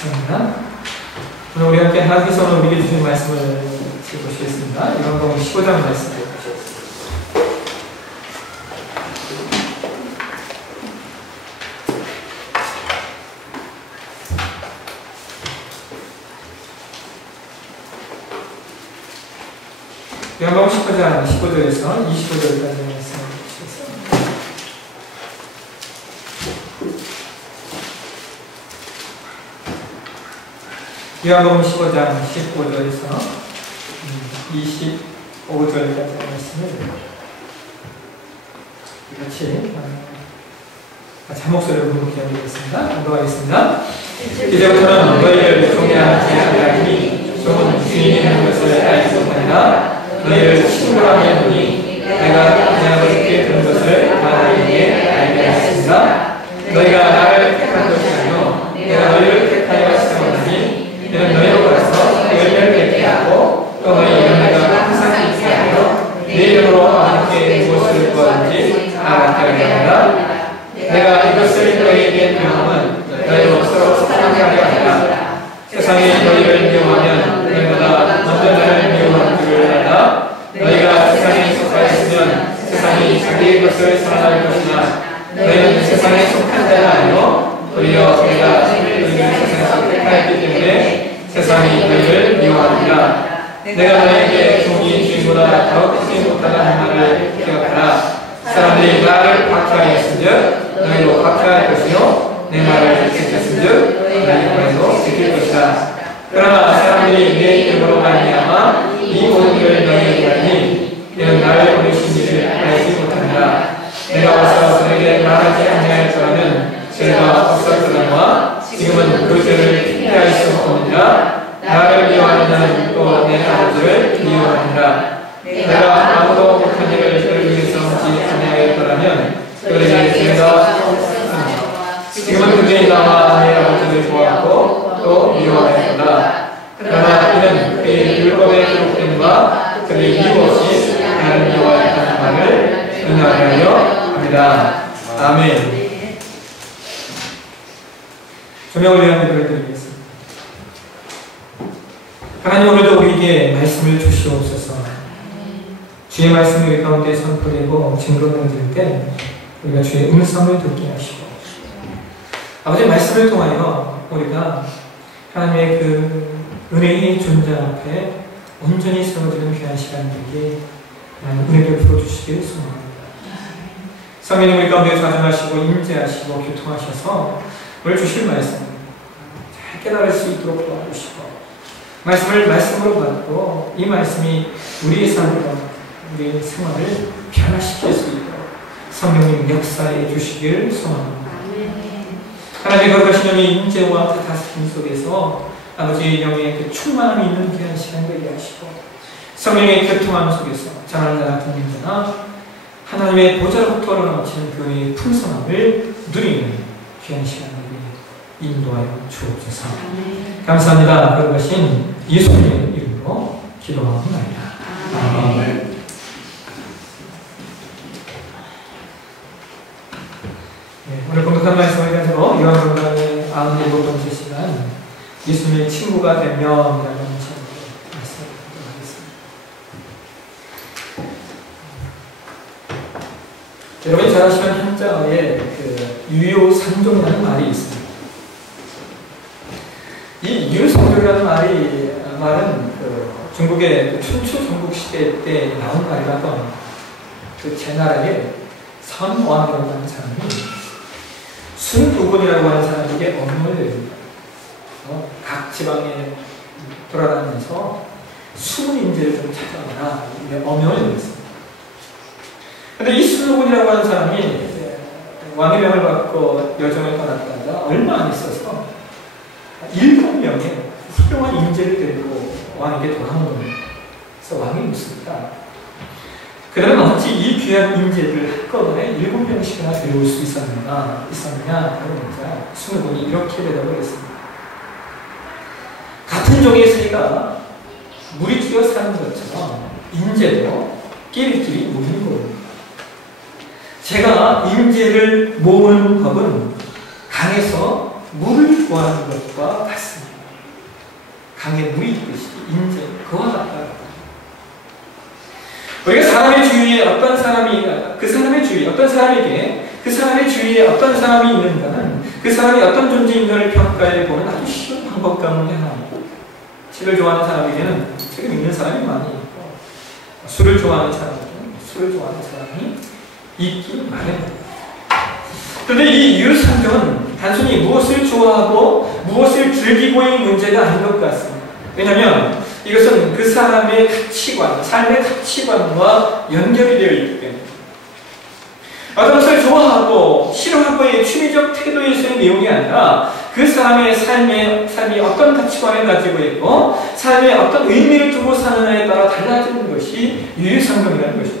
감사합니다. 오늘 우리 함께 하나님께서 우리에게 주신 말씀을 보시겠습니다. 요한복음 15장 말씀을 보시겠습니다. 요한복음 15장 15절에서 25절까지 말씀을 보시겠습니다. 요한복음 15장 15절에서 25절까지 말씀을 같이 한 목소리로 분명히 하겠습니다. 공부하겠습니다. 이제부터는 너희를 종이하지 아니하리니 종은 주인이 하는 것을 알지 못하리라. 너희를 친구로 하였노니 내가 그냥 어저께 들은 것을 다 너희에게 알게 하였습니다. 너희가 나를 택한 것이 아니요 내가 너희를 택하여 세웠으니 이는 너희로 가서 열매를 맺게 하고 또 너희 열매가 항상 있게 하여 내 이름으로 아버지께 무엇을 구하든지 알게 하리라. 내가 이것을 너희에게 명함은 너희로 서로 사랑하려 하리라. 세상이 너희를 미워하면 너희보다 먼저 나를 미워한 줄을 알아. 너희가 세상에 속하였으면 세상이 자기의 것을 사랑할 것이나 너희는 세상에 속한 자가 아니요 오히려 내가 너희를 세상에서 택하였기 때문에 세상이 너희를 미워하리라. 내가 너희에게 종이 주인보다 더 크지 못하다는 말을 기억하라. 사람들이 나를 박해하였은즉 너희도 박해할 것이요 내 말을 지켰은즉 너희도 지킬 것이다. 그러나 사람들이 내 이름으로 말미암아 이 모든 일을 너희에게 하니 이는 나를 보내신 이를 알지 못하니라. 내가 와서 너에게 말하지 아니할 거라면 죄가 없었거니와 지금은 그 죄를 피할 수 없느니라. 나를 미워하는 자는 또 내 아버지를 미워하니라. 내가 아무도 못한 일을 그를 위해서 하지 아니할 거라면 그에게 죄가 없으니라. 지금은 그들이 나와 내 아버지를 좋아하고 또 미워하였다. 그러나 이는 그의 율법에 기록된 바 그들이 이유 없이 나를 미워하였다는 말을 응하려 합니다. 아멘. 조명을 위한 기도를 드리겠습니다. 하나님, 오늘도 우리에게 말씀을 주시옵소서. 주의 말씀을 우리 가운데 선포되고 증거를 드릴 때 우리가 주의 음성을 듣게 하시고 아버지 말씀을 통하여 우리가 하나님의 그 은혜의 존재 앞에 온전히 세워지는 귀한 시간 되기에 은혜를 부어주시길 소망합니다. 성령님 우리 가운데 좌정하시고 임재하시고 교통하셔서 오늘 주실 말씀 잘 깨달을 수 있도록 도와주시고 말씀을 말씀으로 받고 이 말씀이 우리의 삶과 우리의 생활을 변화시킬 수 있도록 성령님 역사해 주시길 소망합니다. 하나님의 거룩하신 영의 임재와 그 다스림 속에서 아버지의 영의 그 충만함이 있는 귀한 시간 되게 하시고 성령의 교통함 속에서 자라나 같은 문제나 하나님의 보좌로부터 넘치는 교회의 풍성함을 누리는 귀한 시간을 인도하여 주옵소서. 감사합니다. 거룩하신 예수님의 이름으로 기도합니다. 아멘. 오늘 공독한 말씀을 가지고 요한복음의 97번째 시간 예수님의 친구가 되면 이라는 제목으로 말씀드리도록 하겠습니다. 여러분이 잘 아시는 한자어에 그 유효상종이라는 말이 있습니다. 이 유효상종이라는 말은 그 중국의 춘추 전국 시대 때 나온 말이라고 합니다. 그 제나라의 선왕이라고 하는 사람이 순두군이라고 하는 사람에게 엄명을 내립니다. 각 지방에 돌아다니면서 숨은 인재를 좀 찾아오라 엄명을 내렸습니다. 그런데 이 순두군이라고 하는 사람이 왕의 명을 받고 여정을 떠났다가 얼마 안 있어서 7명의 훌륭한 인재를 데리고 왕에게 돌아온 겁니다. 그래서 왕이 묻습니다. 그러면 어찌 이 귀한 인재를 한꺼번에 7명씩이나 데려올 수 있었느냐? 그러자 순두군이 이렇게 대답을 했습니다. 같은 종에 있으니까 물이 튀어 사는 것처럼 인재도 끼리끼리 모이는 겁니다. 제가 인재를 모으는 법은 강에서 물을 좋아하는 것과 같습니다. 강에 물이 있듯이 인제 그와 같다. 우리가 사람의 주위에 어떤 사람이 그 사람의 주위 어떤 사람에게 그 사람의 주위에 어떤 사람이 있는가는 그 사람이 어떤 존재인가를 평가해 보는 아주 쉬운 방법 가운데 하나입니다. 책을 좋아하는 사람에게는 책을 읽는 사람이 많이 있고, 술을 좋아하는 사람에게는 술을 좋아하는 사람이 있기 마련입니다. 그런데 이 유상경은 단순히 무엇을 좋아하고 무엇을 즐기고의 문제가 아닌 것 같습니다. 왜냐하면 이것은 그 사람의 가치관, 삶의 가치관과 연결이 되어 있기 때문에 어떤 것을 좋아하고 싫어하고의 취미적 태도에서의 내용이 아니라 그 사람의 삶이 어떤 가치관을 가지고 있고 삶에 어떤 의미를 두고 사느냐에 따라 달라지는 것이 유유상종이라는 것입니다.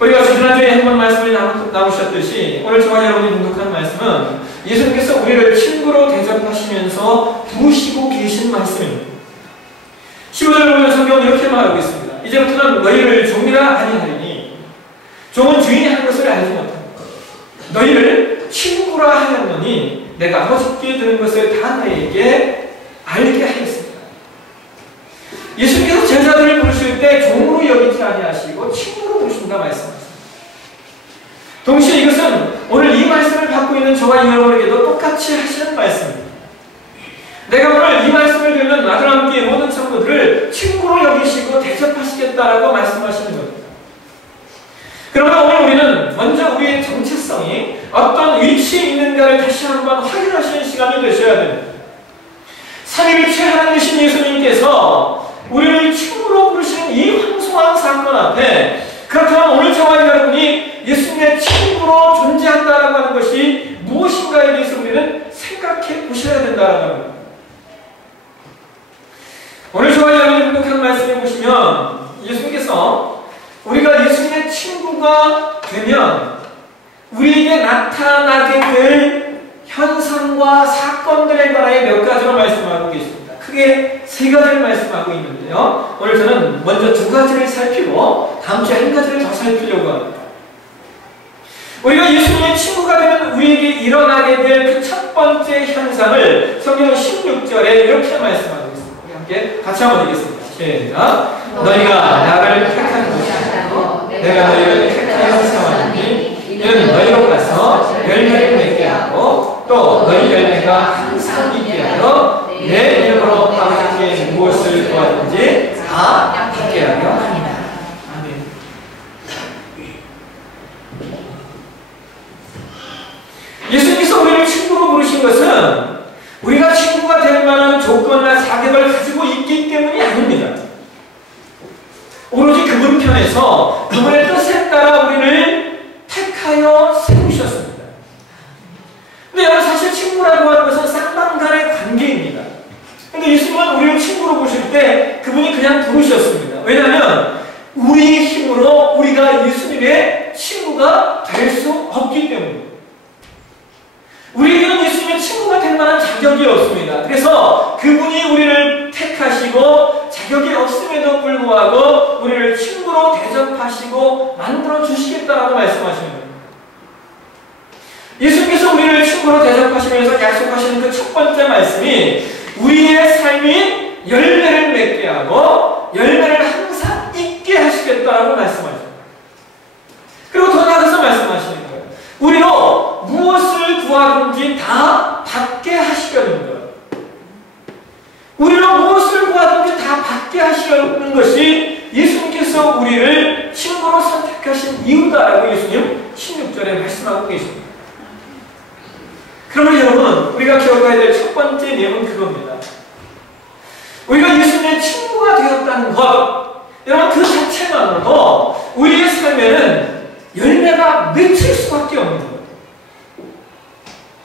우리가 지난주에 한번 말씀을 나누셨듯이 오늘 저와 여러분이 공독한 말씀은 예수님께서 우리를 친구로 대접하시면서 부으시고 계신 말씀입니다. 15절을 보면 성경은 이렇게 말하고 있습니다. 이제부터는 너희를 종이라 아니하리니 종은 주인이 하는 것을 알지 못한다. 너희를 친구라 하였노니 내가 아버지께 들은 것을 다 너희에게 알게 하였습니다. 예수님께서 제자들을 부르실 때 종으로 여기지 아니하시고 친구로 부르신다 말씀하십니다. 동시에 이것은 오늘 이 말씀을 받고 있는 저와 여러분에게도 똑같이 하시는 말씀입니다. 내가 오늘 이 말씀을 들은 아들함께 모든 성도들을 친구로 여기시고 대접하시겠다라고 말씀하시는 겁니다. 그러면 오늘 우리는 먼저 우리의 정체성이 어떤 위치에 있는가를 다시 한번 확인하시는 시간이 되셔야 됩니다. 삼위일체 하나님이신 예수님께서 우리를 친구로 부르시는 이 황송한 사건 앞에 그렇다면 오늘 저와 여러분이 예수님의 친구로 존재한다라고 하는 것이 무엇인가에 대해서 우리는 생각해 보셔야 된다라는 겁니다. 오늘 저와 여러분이 분석하는 말씀을 보시면 예수님께서 우리가 예수님의 친구가 되면 우리에게 나타나게 될 현상과 사건들에 관하여 몇 가지로 말씀하고 계십니다. 크게 세 가지를 말씀하고 있는데요. 오늘 저는 먼저 두 가지를 살피고 다음 주에 한 가지를 더 살피려고 합니다. 우리가 예수님의 친구가 되면 우리에게 일어나게 될 그 첫 번째 현상을 성경 16절에 이렇게 말씀하고 있습니다. 우리 함께 같이 한번 읽겠습니다. 시작. 너희가 나를 택한 것이 아니고 내가 너희를 택하여 세웠으니 이는 너희로 가서 열매를 맺게 하고 또 너희 열매가 항상 있게 하여 내 이름으로 아버지께 무엇을 구하든지 다 받게 하려 합니다. 아멘. 예수님께서 우리를 친구로 부르신 것은 우리가 친구가 될 만한 조건이나 자격을 가지고 있기 때문이 아닙니다. 오로지 그분 편에서 그분의 뜻에 따라 우리를 택하여 세우셨습니다. 근데 여러분 사실 친구라고 하는 것은 쌍방간의 관계입니다. 근데 예수님은 우리를 친구로 보실 때 그분이 그냥 부르셨습니다. 왜냐하면 우리의 힘으로 우리가 예수님의 친구가 될 수 없기 때문입니다. 우리에게는 예수님의 친구가 될 만한 자격이 없습니다. 그래서 그분이 우리를 택하시고 자격이 없음에도 불구하고 우리를 친구로 대접하시고 만들어 주시겠다라고 말씀하시는 겁니다. 예수님께서 우리를 친구로 대접하시면서 약속하시는 그 첫 번째 말씀이 우리의 삶이 열매를 맺게 하고 열매를 항상 있게 하시겠다라고 말씀하십니다. 그리고 더 나아가서 말씀하시는 거예요. 우리로 무엇을 구하든지 다 받게 하시려는 거예요. 우리로 무엇을 구하든지 다 받게 하시려는 것이 예수님께서 우리를 친구로 선택하신 이유다라고 예수님 16절에 말씀하고 계십니다. 그러면 여러분, 우리가 기억해야 될 첫 번째 내용은 그겁니다. 우리가 예수님의 친구가 되었다는 것, 여러분 그 자체만으로도 우리의 삶에는 열매가 맺힐 수밖에 없는 거예요.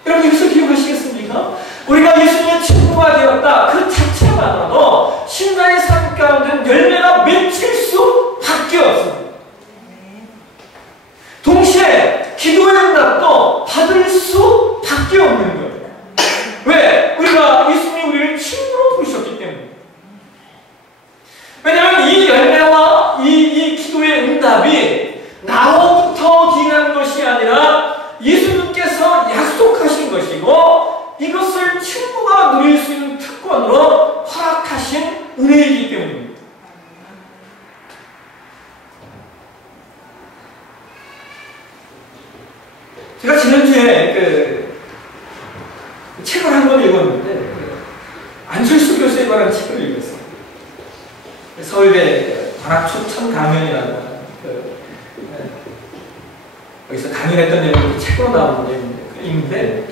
여러분 여기서 기억하시겠습니까? 우리가 예수님의 친구가 되었다 그 자체만으로도 신자의 삶 가운데는 열매가 맺힐 수밖에 없습니다. 동시에 기도의 응답도 받을 수밖에 없는 거예요. 왜? 우리가 예수님이 우리를 친구로 부르셨기 때문에. 왜냐하면 이 열매와 이 기도의 응답이 나로부터 기인한 것이 아니라 예수님께서 약속하신 누가 누릴 수 있는 특권으로 허락하신 은혜이기 때문입니다. 제가 지난주에 책을 한 권 읽었는데 안철수 교수에 관한 책을 읽었어요. 서울대 관악초천 강연이라고 하는 여기서 강연했던 내용이 책으로 나오는 내용인데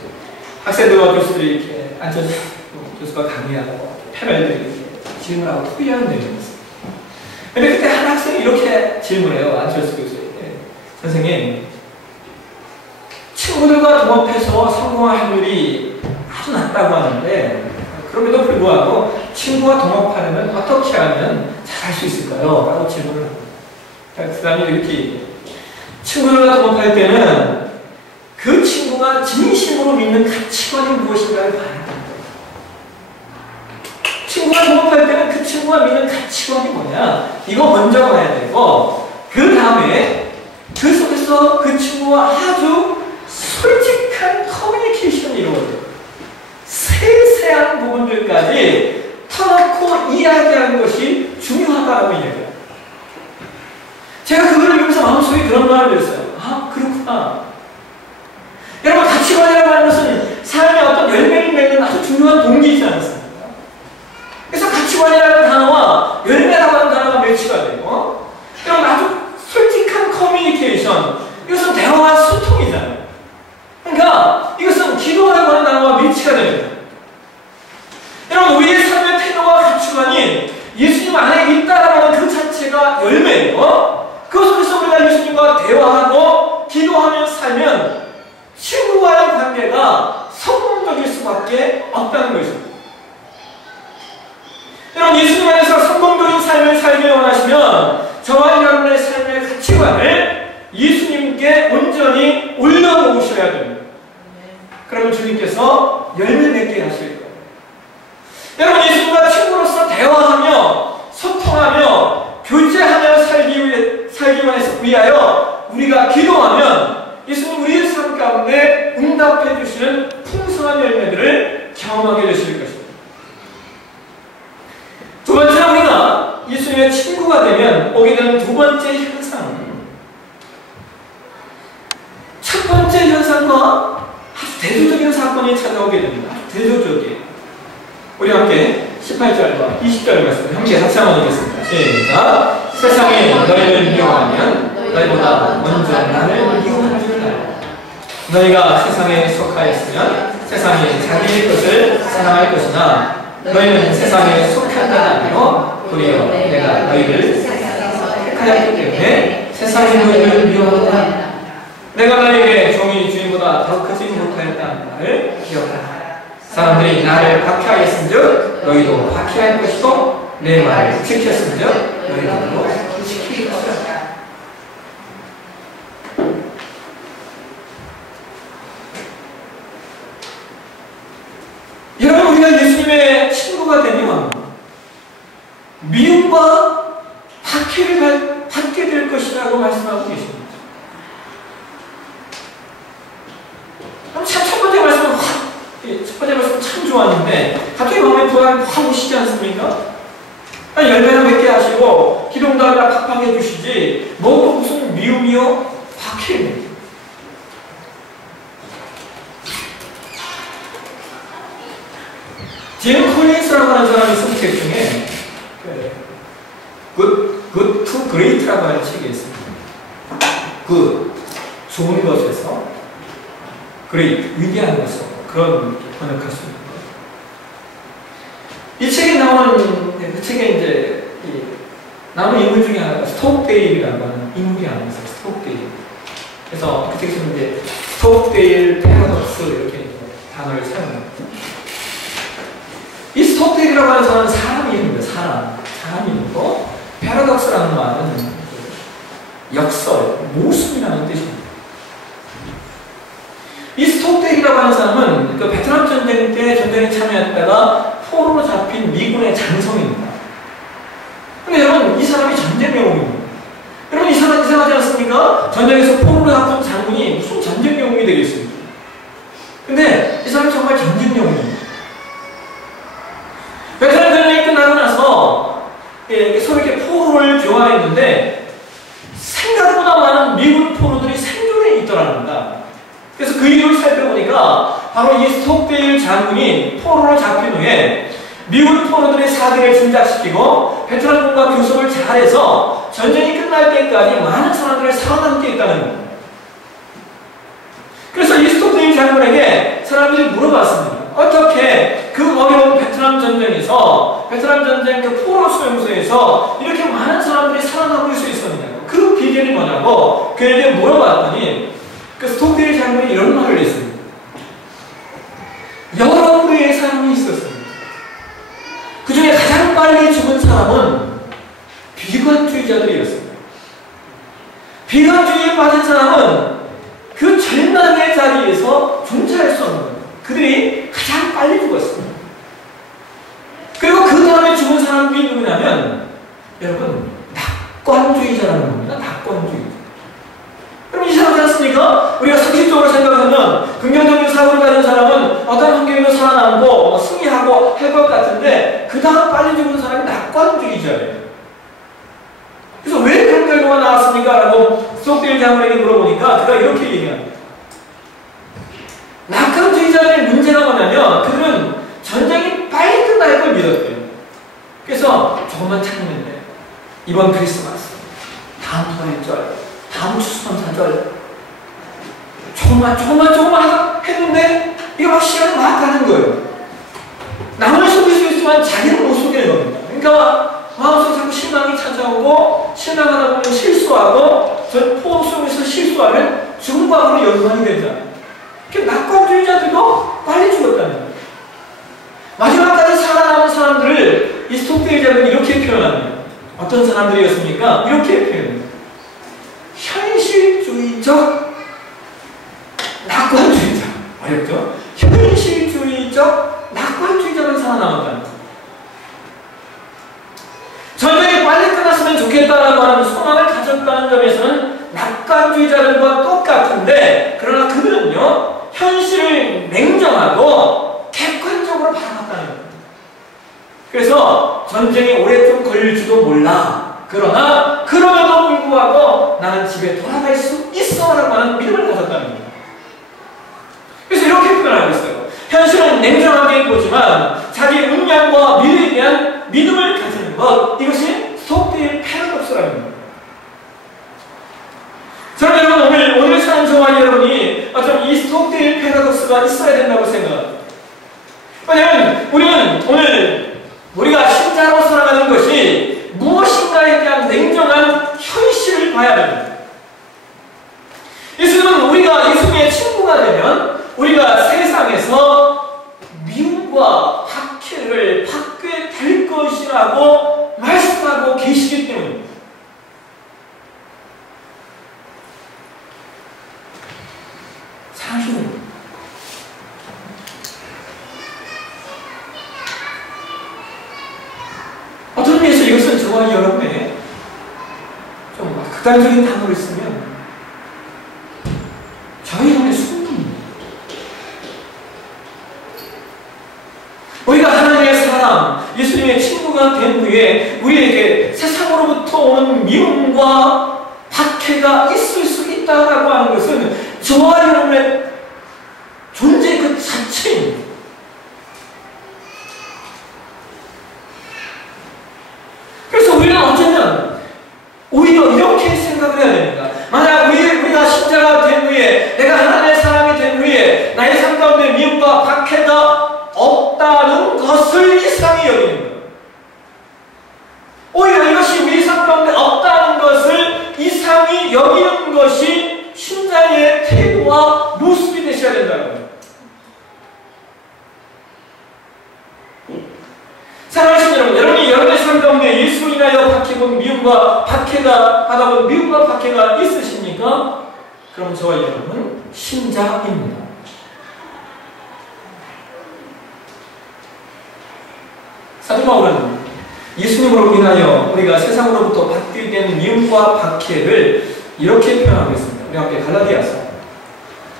학생들과 교수들이 이렇게 안철수 교수가 강의하고 패널들이 이렇게 질문하고 투표하는 내용이었어요. 근데 그때 한 학생이 이렇게 질문해요. 안철수 교수에게. 선생님, 친구들과 동업해서 성공할 확률이 아주 낮다고 하는데 그럼에도 불구하고 친구와 동업하려면 어떻게 하면 잘할 수 있을까요? 라고 질문을 합니다. 그 사람이 이렇게 얘기해요. 친구들과 동업할 때는 그 친구가 진심으로 믿는 가치관이 무엇인가를 봐야 합니다. 친구가 동업할 때는 그 친구가 믿는 가치관이 뭐냐? 이거 먼저 봐야 되고 그 다음에 그 속에서 그 친구와 아주 솔직한 커뮤니케이션이 이루어져요. 세세한 부분들까지 터놓고 이야기하는 것이 중요하다고 이야기해요. 제가 그걸 읽으면서 마음속에 그런 마음을 들었어요. 아, 그렇구나. 여러분, 가치관이라고 하는 것은 삶의 어떤 열매를 맺는 아주 중요한 동기이지 않습니까? 그래서 가치관이라는 단어와 열매라고 하는 단어가 매치가 되고, 여러분, 아주 솔직한 커뮤니케이션, 이것은 대화와 소통이잖아요. 그러니까 이것은 기도라고 하는 단어와 매치가 됩니다. 여러분, 우리의 삶의 태도와 가치관이 예수님 안에 있다라고 하는 그 자체가 열매예요. 그 속에서 우리가 예수님과 대화하고 기도하며 살면 친구와의 관계가 성공적일 수밖에 없다는 것입니다. 여러분, 예수님 안에서 성공적인 삶을 살기 원하시면 저와 여러분의 삶의 가치관을 예수님께 온전히 올려놓으셔야 됩니다. 그러면 주님께서 열매 맺게 하실 거예요. 여러분, 예수님과 친구로서 대화하며 소통하며 교제하며 살기 위하여 우리가 기도하면 예수님 우리의 삶 가운데 응답해 주시는 풍성한 열매들을 경험하게 되실 것입니다. 두 번째로 우리가 예수님의 친구가 되면 오게 되는 두 번째 현상은 첫 번째 현상과 아주 대조적인 사건이 찾아오게 됩니다. 아주 대조적이에요. 우리 함께 18절과 20절 말씀을 함께 같이 한번 읽겠습니다. 시작. 세상이 너희를 미워하면 너희보다 먼저 나를 미워할 줄 알라. 너희가 세상에 속하였으면 세상이 자기의 것을 사랑할 것이나 너희는 세상에 속한 자가 아니요 도리어 내가 너희를 택하였기 때문에 세상이 너희를 미워하노라. 내가 너희에게 종이 주인보다 더 크지 못하였다는 말을 기억하라. 사람들이 나를 박해하였은즉 너희도 박해할 것이고 내 말을 지켰은즉 너희도 지킬 것이다. 여러분, 우리가 예수님의 친구가 되면 미움과 박해를 받게 될 것이라고 말씀하고 계십니다. 첫 번째 말씀은 첫 번째 말씀 참 좋았는데 갑자기 마음에 불안이 확 오시지 않습니까? 열매나 맺게 하시고 기도응답이나 팍팍해 주시지 뭐도 무슨 미움이요 박해입니다. 제임 콜린스라고 하는 사람이 쓴 책 중에 Good to Great라고 하는 책이 있습니다. Good, 좋은 것에서 Great, 위대한 것으로 그런 번역할 수 있는 거예요. 이 책에 나오는 그 책에 이제 나오는 인물 중에 하나가 스톡데일이라고 하는 인물이 하나 있어요. 스톡데일. 그래서 그 책에서 이제 스톡데일 패러독스 이렇게 단어를 사용합니다. 이 스톡데일이라고 하는 사람은 사람 이름입니다. 사람 이름이고 패러독스라는 말은 역설, 모순이라는 뜻입니다. 이 스톡데일이라고 하는 사람은 그 베트남 전쟁 때 전쟁에 참여했다가 포로로 잡힌 미군의 장성입니다. 근데 여러분, 이 사람이 전쟁 영웅입니다. 여러분, 이 사람 이상하지 않습니까? 전쟁에서 포로로 잡힌 장군이 무슨 전쟁 영웅이 되겠습니까? 근데 이 사람이 정말 전쟁 영웅입니다. 이제 서로 이렇게 포로를 교환했는데 생각보다 많은 미군 포로들이 생존해 있더라는 겁니다. 그래서 그 이유를 살펴보니까 바로 이 스톡데일 장군이 포로로 잡힌 후에 미군 포로들의 사기를 짐작시키고 베트남군과 교섭을 잘해서 전쟁이 끝날 때까지 많은 사람들을 살아남게 했다는 겁니다. 그래서 이 스톡데일 장군에게 사람들이 물어봤습니다. 어떻게 그 어려운 베트남 전쟁에서, 베트남 전쟁 그 포로 수용소에서 이렇게 많은 사람들이 살아남을 수 있었느냐고, 그 비결이 뭐냐고 그에게 물어봤더니 그 스톡데일 장군이 이런 말을 했습니다. 여러 부류의 사람이 있었습니다. 그 중에 가장 빨리 죽은 사람은 비관주의자들이었습니다. 비관주의에 빠진 사람은 그 절망의 자리에서 존재할 수 없는 거예요. 그들이 가장 빨리 죽었습니다. 그리고 그 다음에 죽은 사람이 누구냐면 여러분 낙관주의자라는 겁니다. 낙관주의자. 그럼 이상하지 않습니까? 우리가 상식적으로 생각하면 긍정적인 사고를 가진 사람은 어떤 환경에도 살아남고 승리하고 할 것 같은데 그 다음 빨리 죽은 사람이 낙관주의자예요. 그래서 왜 그런 결과가 나왔습니까? 라고 스톡데일 장군에게 물어보니까 그가 이렇게 얘기합니다. 낙관주의자들의 문제가 뭐냐면 그들은 전쟁이 빨리 끝날 걸 믿었대요. 그래서 조금만 참으면 돼. 이번 크리스마스, 다음 부활절, 다음 추수감사절 조금만 했는데 이거 막 시간이 막 가는 거예요. 남을 속일 수 있지만 자기는 못 속이는 겁니다. 그러니까 마음속에 자꾸 실망이 찾아오고 실망하다 보면 실수하고 저 포로 속에서 실수하면 죽음과로 연관이 되잖아요. 낙관주의자들도 빨리 죽었다는 거예요. 마지막까지 살아남은 사람들을 이 스톡데일 장군이 이렇게 표현합니다. 어떤 사람들이었습니까? 이렇게 표현합니다. 현실주의적 낙관주의자. 어렵죠? 현실주의적 낙관주의자만 살아남았다는 거예요. 전쟁이 빨리 끝났으면 좋겠다라고 하는 소망을 가졌다는 점에서는 낙관주의자들과 똑같은데 그러나 그들은요 현실을 냉정하고 객관적으로 바라봤다는 겁니다. 그래서 전쟁이 오래 좀 걸릴지도 몰라. 그러나 그럼에도 불구하고 나는 집에 돌아갈 수 있어 라고 하는 믿음을 가졌다는 겁니다. 그래서 이렇게 표현하고 있어요. 현실은 냉정하게 보지만 자기 운명과 미래에 대한 믿음을 가지는 것, 이것이 스톡데일 패러독스라는 겁니다. 저는 여러분 오늘 사는 저와 여러분이 어쩜 이 스톡데일 패러독스가 있어야 된다고 생각합니다. 왜냐하면 우리는 오늘 우리가 신자로 살아가는 것이 무엇인가에 대한 냉정한 현실을 봐야 됩니다. 예수님은 우리가 예수님의 친구가 되면 우리가 세상에서 미움과 박해를 받게 될 것이라고 말씀하고 계시기 때문입니다. 사실은 어떤 의미에서 이것은 저와 여러분의 좀 극단적인 단어를 쓰면 저희 안의 숙명입니다. 우리가 하나님의 사람, 예수님의 친구가 된 후에 우리에게 세상으로부터 오는 미움과 박해가 있을 수 있다라고 하는 것은 저와 여러분의 존재 그 자체입니다. 그래서 우리는 어쩌면 오히려 이렇게 생각을 해야 됩니다. 만약 우리가 신자가 된 후에, 내가 하나님의 사람이 된 후에 나의 삶 가운데 미움과 박해가 없다는 것을 이상히 여기는 거예요. 오히려 이것이 우리 삶 가운데 없다는 것을 이상히 여기는 것이 신자의 태도와 모습이 되셔야 된다는 거예요. 사랑하시는 여러분, 여러분이 여러분의 삶 가운데 예수로 인하여 박해본 미움과 박해가 받아본 미움과 박해가 있으십니까? 그럼 저와 여러분은 신자입니다. 사도 바울은 예수님으로 인하여 우리가 세상으로부터 받게 된 미움과 박해를 이렇게 표현하고 있습니다. 우리 함께 갈라디아서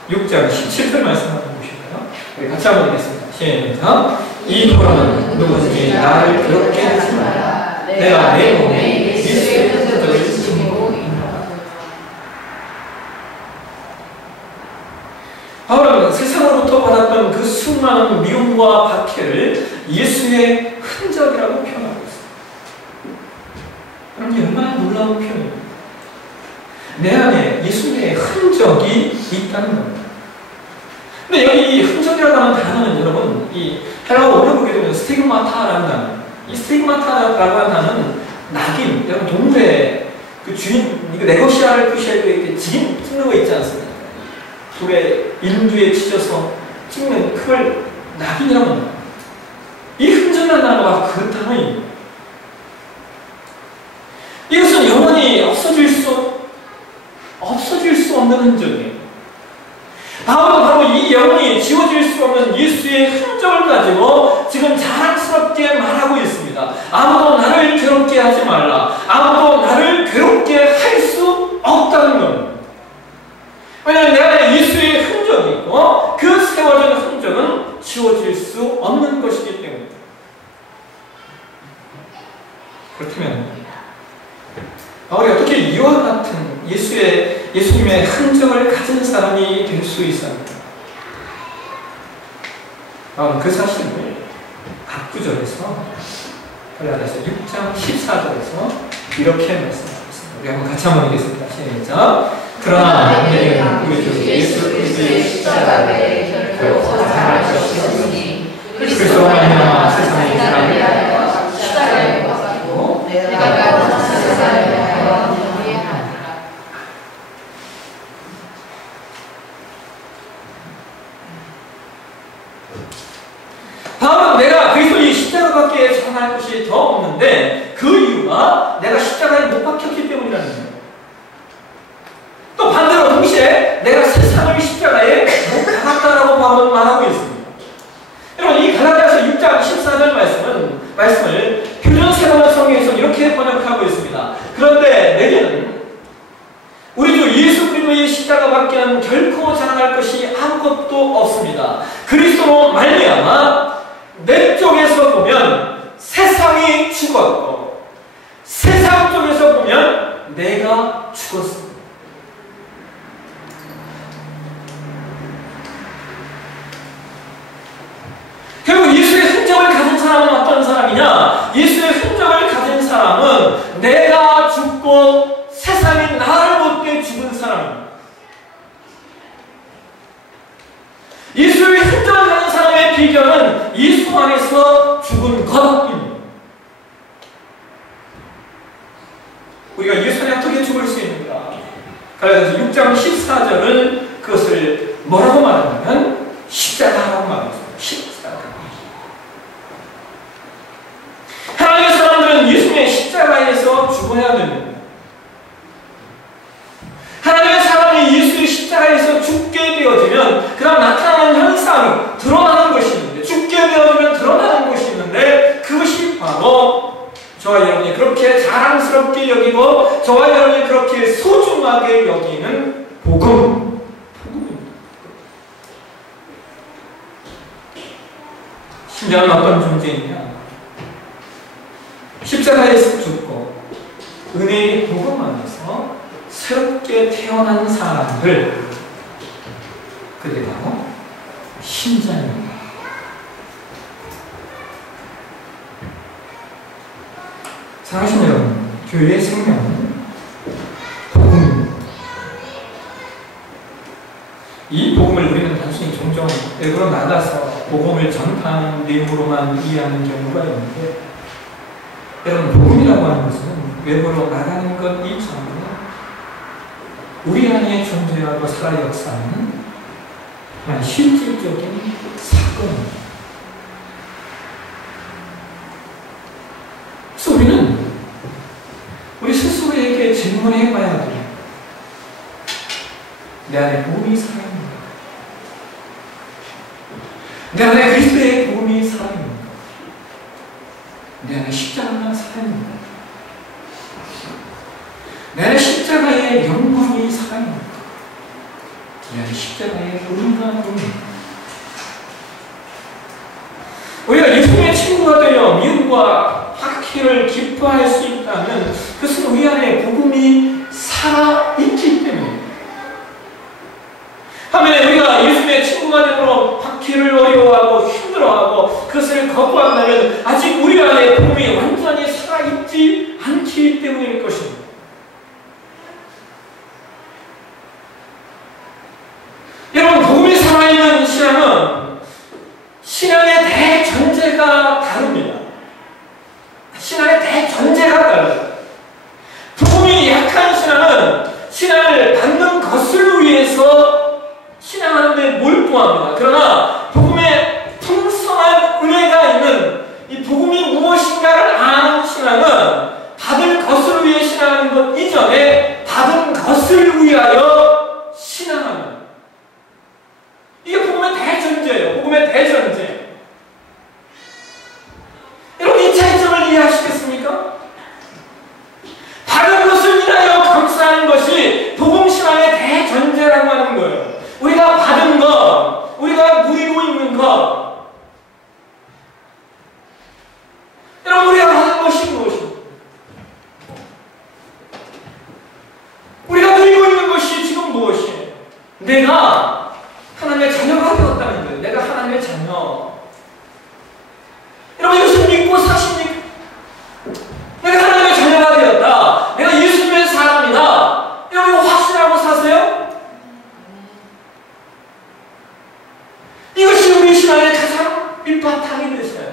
6장 17절 말씀 한번 보실까요? 우리 같이 한번 읽겠습니다. 시작. 이 도로는 누구든지 나를 그렇게 하지 마라. 내가 내 몸에 예수의 흔적을 지니고 있노라. 바울은 세상으로부터 받았던 그 수많은 미움과 박해를 예수의 흔적이라고 표현하고 있습니다. 그럼 얼마나 놀라운 표현입니다. 내 안에 예수님의 흔적이 있다는 겁니다. 근데 여기 이 흔적이라고 하는 단어는 여러분, 이 헬라어 원어 보게 되면 스티그마타라는 단어, 이 스티그마타라고 하는 단어는 낙인, 여러분 동물의 그 주인, 이거 네고시아를 표시할 때 이렇게 지금 찍는 거 있지 않습니까? 돌에 인두에 찢어서 찍는 그걸 낙인이라고 합니다. 이 흔적이라는 단어가 그 단어입니다. 이것은 영원히 없어질 수 없는 흔적이에요. 바울은 바로 이 영원히 지워질 수 없는 예수의 흔적을 가지고 지금 자랑스럽게 말하고 있습니다. 아무도 나를 괴롭게 하지 말라. 아무도 나를 괴롭게 할 수 없다는 겁니다. 왜냐하면 내 안에 예수의 흔적이 있고 그 세워진 흔적은 지워질 수 없는 것이기 때문입니다. 그렇다면 바울이 어떻게 이와 같은 예수님의 흔적을 가진 사람이 될 수 있었는가? 바울은 그 사실을 각 구절에서 갈라디아서 6장 14절에서 이렇게 말씀하고 있습니다. 우리 한번 같이 한번 읽겠습니다. 시작. 그러나 너희는 우리 주 예수 그리스도의 십자가에 결코 자랑할 것이 없으니 그리스도로 말미암아 세상의 사람을 위하여 십자가에 못 박히고 내가 세상을 위하여 너희의 하니라. 바울은 내가 그리스도의 십자가밖에 자랑할 것이 더 없는데 그 이유가 내가 십자가에 못 박혔기 때문이라는 거예요. 또 반대로 동시에 내가 세상을 십자가에 못 박았다라고 바울은 말하고 있습니다. 여러분 이 갈라디아서 6장 14절 말씀을 표준 세번역 성경에서 이렇게 번역하고 있습니다. 그런데 내게는 우리 주 예수 그리스도의 십자가밖에는 결코 자랑할 것이 아무것도 없습니다. 그리스도로 말미암아 내 쪽에서 보면 세상이 죽었고 세상 쪽에서 보면 내가 죽었습니다. 결국 예수의 흔적을 가진 사람은 어떤 사람이냐? 예수의 흔적을 가진 사람은 내가 죽고 세상이 나를 못해 죽은 사람입니다. 예수의 흔적을 가진 사람의 비결은 예수 안에서 죽은 것입니다. 우리가 예수 안에 어떻게 죽을 수 있는가? 그래서 6장 14절은 그것을 뭐라고 말하냐면 십자가라고 말합니다. 십자가. 하나님의 사람들은 예수님의 십자가에서 죽어야 됩니다. 하나님의 사람이 예수의 십자가에서 죽게 되어지면 그럼 나타나는 현상이 드러나는 것이 있는데 죽게 되어지면 드러나는 것이 있는데 그것이 바로 저와 여러분이 그렇게 자랑스럽게 여기고 저와 여러분이 그렇게 소중하게 여기는 복음입니다. 신자는 어떤 존재이냐? 십자가에서 죽고 은혜의 복음 안에서 새롭게 태어난 사람들, 그게 바로 신자입니다. 사랑하시는 여러분, 교회의 생명은 복음입니다. 이 복음을 우리는 단순히 종종 외부로 나가서 복음을 전파하는 내용으로만 이해하는 경우가 있는데, 여러분, 복음이라고 하는 것은 외부로 나가는 것 이전에 우리 안에 존재하고 살아 역사하는 실질적인 사건입니다. 그래서 우리는 우리 스스로에게 질문해 봐야 돼요. 내 안에 복음이 살아있는가? 내 안에 그리스도의 복음이 살아있는가? 내 안에 십자가가 살아있는가? 내 안에 십자가의 영광이 살아있는가? 내 안에 십자가의 의가 있는가? 우리가 예수님의 친구가 되어 미움과 박해 바퀴를 기뻐할 수 있다면 그것은 우리 안에 복음이 살아있기 때문입니다. 반면에 우리가 예수님의 친구가 되므로 바퀴를 어려워하고 힘들어하고 그것을 거부한다면 아직 우리 안에 복음이 완전히 살아있지 않기 때문일 것입니다. 여러분, 복음이 살아있는 신앙은 신앙의 대전제가 다릅니다. 신앙의 대전제가 달라요. 복음이 약한 신앙은 신앙을 받는 것을 위해서 신앙하는 데 몰두합니다. 그러나 복음에 풍성한 은혜가 있는 이 복음이 무엇인가를 아는 신앙은 받을 것을 위해 신앙하는 것 이전에 받은 것을 위하여 신앙합니다. 이게 복음의 대전제예요. 복음의 대전제. 여러분, 이 차이점을 이해하시겠습니까? 받은 것을 위하여 감사하는 것이 복음 신앙의 대전제라고 하는 거예요. 우리가 받은 것, 우리가 누리고 있는 것. 여러분, 우리가 받은 것이 무엇입니까? 우리가 누리고 있는 것이 지금 무엇이에요? 내가 하나님의 자녀가 되었다는 거예요. 내가 하나님의 자녀. 여러분, 이것을 믿고 사십니까? 내가 하나님의 자녀가 되었다. 내가 예수님의 사람이다. 여러분, 이거 확신하고 사세요? 이것이 우리 신앙의 가장 밑바탕이 되세요.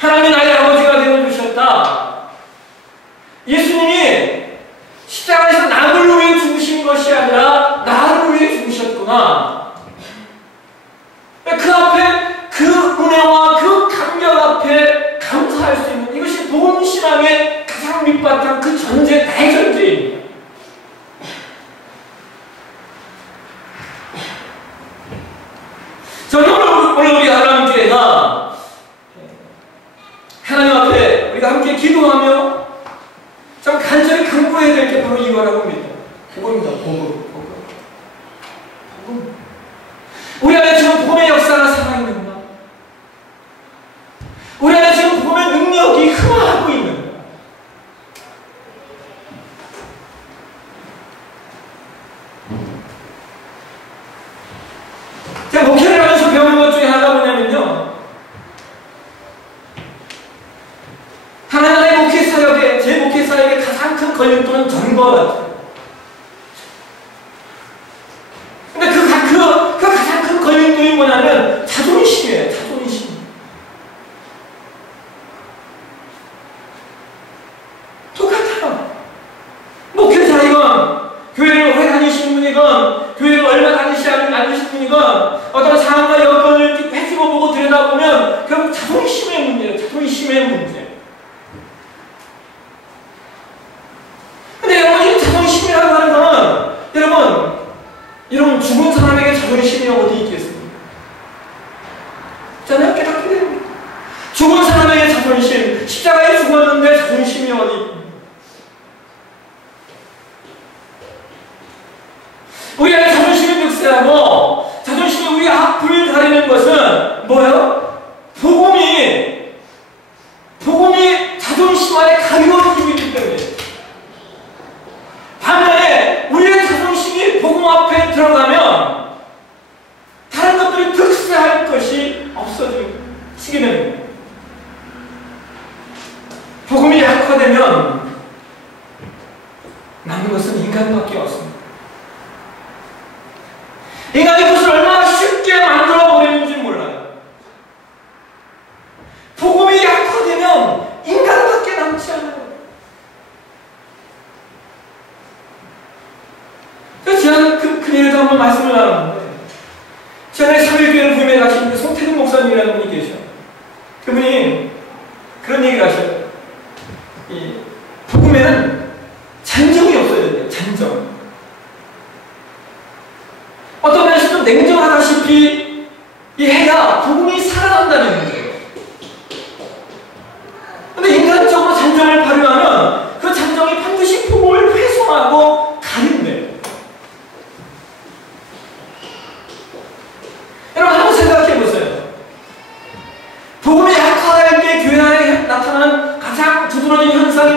하나님이 나의 아버지가 되어주셨다. 예수님이 십자가에서 남을 위해 죽으신 것이 아니라 나를 위해 죽으셨구나. 그 앞에 그 은혜와 그 감격 앞에 감사할 수 있는 이것이 복음 신앙의 가장 밑바탕 그 전제 대전제입니다. 저는 오늘 우리 하나님교회가 하나님 앞에 우리가 함께 기도하며 참 간절히 강구해야 될 게 바로 이거라고 합니다. 복음입니다. 복음. 우리 안에 지금 복음의 역사가 살아있는가? 우리 안에 지금 복음의 능력이 흠화하고 있는가? 제가 목회를 하면서 배우는 것 중에 하나가 뭐냐면요, 하나님의 목회 사역에, 제 목회 사역의 가장 큰 걸림돌은 전과 같아요. 근데 그 가장 큰 걸림돌이 뭐냐면 자존심이에요. 자존심. 똑같아요. 목회자이건 교회를 오래 다니시는 분이건 교회를 얼마 다니시지 않으신 분이건 어떤 상황과 여건을 헤집어 보고 들여다보면 결국 자존심의 문제예요. 자존심의 문제. 근데 여러분, 이 자존심이라고 하는 건 여러분 죽은 사람에게 자존심이 어디 있겠습니까? 저는 깨닫게 됩니다. 죽은 사람에게 자존심, 십자가에 죽었는데 자존심이 어디 있습니까? 우리 안에 자존심이 늑세하고 자존심이 우리 앞을 가리는 것은 뭐예요? 복음이 자존심 안에 가려지고 있기 때문에. 반면에 우리의 자존심이 복음 앞에 들어가면 다른 것들이 득세할 것이 없어지게 됩니다. 복음이 약화되면 남는 것은 인간밖에 없습니다. 인간이 그것을 얼마나 쉽게 만들어버리는지 몰라요. 복음이 약화되면 인간밖에 남지 않아요. 제가 그 일도 한번 말씀을 나눴는데, 전에 3일교회를 부임해 가신 송태근 목사님이라는 분이 계셔. 그분이 그런 얘기를 하셔요. 이 복음에는 잔정이 없어야 된대요. 잔정. 어떤 면에서 좀 냉정하다시피 이 해야 복음이 살아난다는 거예요. 근데 인간적으로 잔정을 발휘하면 그 잔정이 반드시 복음을 훼손하고 가린대요. 여러분, 한번 생각해 보세요. 복음이 약화될 때 교회 안에 나타나는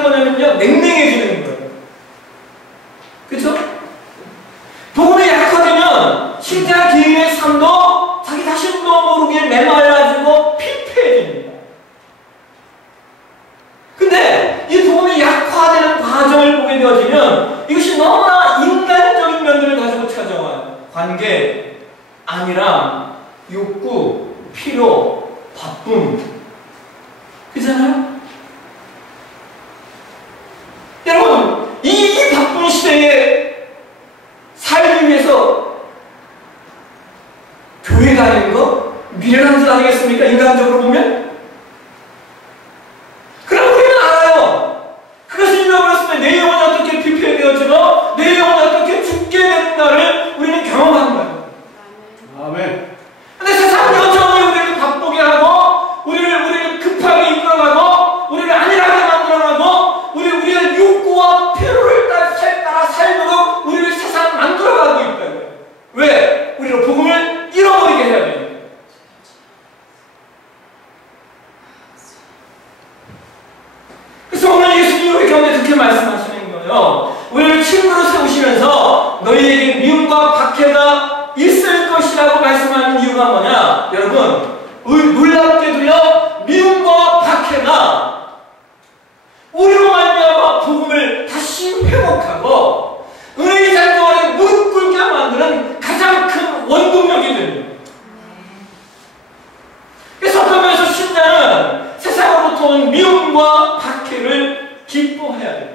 거냐면요, 냉랭해지는 거예요. 그렇죠? 복음이 약화되면 신자 개인의 삶도 자기 자신도 모르게 메말라지고 피폐해집니다. 근데 이 복음이 약화되는 과정을 보게 되어지면 이것이 너무나 인간적인 면들을 가지고 찾아와요. 관계, 안위랑, 욕구, 필요, 바쁨. 그렇잖아요? 여러분, 이 바쁜 시대에 살기 위해서 교회 다니는 거 미련한 짓 아니겠습니까? 인간적으로 보면? 그럼 우리는 알아요. 그것을 잃어버렸으면 내 영혼이 어떻게 피폐되었지만 내 영혼이 어떻게 죽게 되는가를 우리는 경험하는 거예요. 아멘. 근데 세상 여전히 우리를 바쁘게 하고 우리를 급하게 이끌어가고 우리를 안일하게 만들어가고 우리의 욕구와 필요를 따라 살도록 우리를 세상 만들어가고 있다고요. 왜? 우리는 복음을 잃어버리게 해야 돼요. 그래서 오늘 예수님이 우리 가운데 그렇게 말씀하시는 거예요. 우리를 친구로 세우시면서 너희에게 미움과 박해가 있을 것이라고 말씀하는 이유가 뭐냐? 여러분, 놀랍게도요, 미움과 박해가 우리로 말미암아 복음을 다시 회복하고 은혜의 장도안에 무릎 꿇게 만드는 가장 큰 원동력이 됩니다. 그래서 어떤 면에서 신자는 세상으로부터 온 미움과 박해를 기뻐해야 돼요.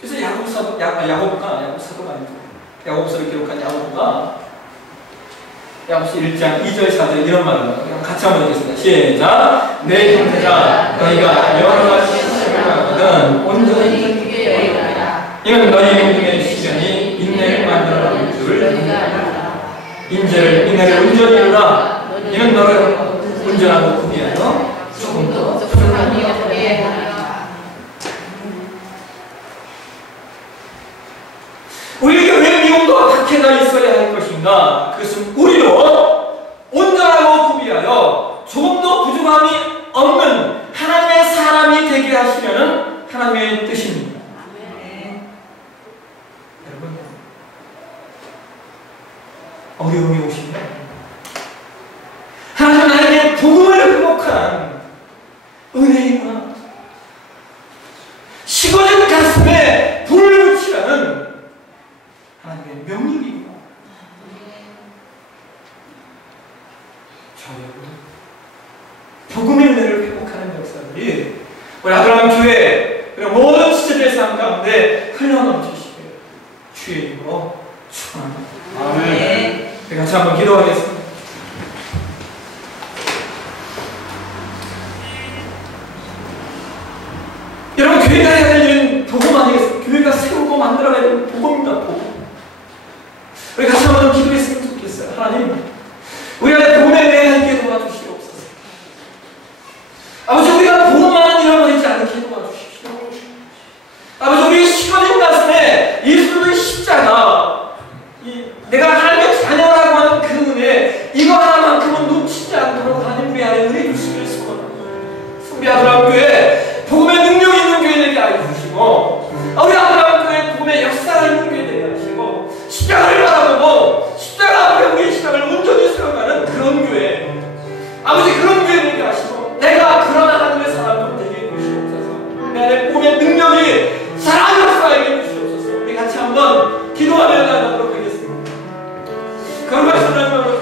그래서 야고보서를 기록한 야고보가 야고보서 1장 2절 4절 이런 말을 같이 한번 읽겠습니다. 시작. 내 형제라 너희가 여러 가지 시험을 받거든 온전히 이건 너희 중에 시련이 인내를 만들어낼 줄 인내를 온전히 이루라. 이는 너를 온전하고 구비하여 조금도 부족한 일에 하라. 우리에게 왜 미움과 박해가 있어야 할 것인가? 그것은 우리로 온전하고 구비하여 조금도 부족함이 없는 하나님의 사람이 되게 하시려는 하나님의 뜻입니다. 여러분, 어려움이 오시면 하나님 나에게 복음을 회복한 은혜이구나. 식어진 가슴에 불을 붙이라는 하나님의 명령이구나. 저는 복음의 은혜를 회복하는 역사들이 우리 아브라함 교회 그리고 모든 지체들의 삶 가운데 흘러넘치시길 주의 이름으로 축원합니다. 아멘. 같이 한번 기도하겠습니다. 여러분, 교회가 해야 될 일은 복음 아니겠습니까? 교회가 세우고 만들어야 되는 복음입니다. 복음. 우리 같이 한번 기도했으면 좋겠어요. 하나님, 우리 안에 복음의 은혜가 있게 도와주시옵소서. 아버지, 우리가 복음만은 잃어버리지 않게 도와주십시오. 아버지, 우리의 식어진 가슴에 예수의 십자가, 내가 하나님의 자녀라고 하는 그 은혜, 이거 하나만큼은 놓치지 않도록 하나님 우리 안에 은혜 주시길 소원합니다. 우리 아브라함 교회 복음의 능력 있는 교회 되게 해주시고, 우리 아브라함 교회 복음의 역사가 있는 교회 되게 하시고, 십자가를 바라보고 십자가 앞에 우리의 신앙을 온전히 세워가는 그런 교회, 아버지 그런 교회 되게 하시고, 내가 그런 하나님의 사람도 되게 해주시옵소서. 내 안에 복음의 능력이 사랑 역사에게 해주시옵소서. 우리 같이 한번 기도하며 나가도록 하겠습니다. 거룩하신 하나님,